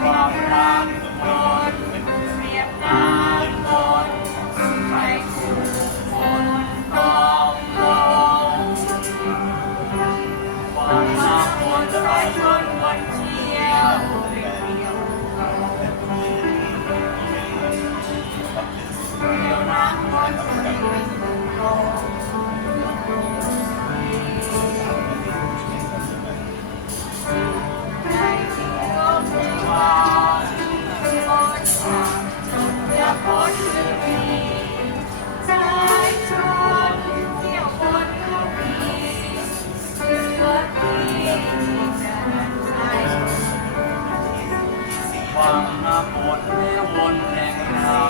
ควารักโนเสียบน้ำนใครถูกนตองลงวามรักคนใจจน ความน้บฝนแม่วนแห่งเรา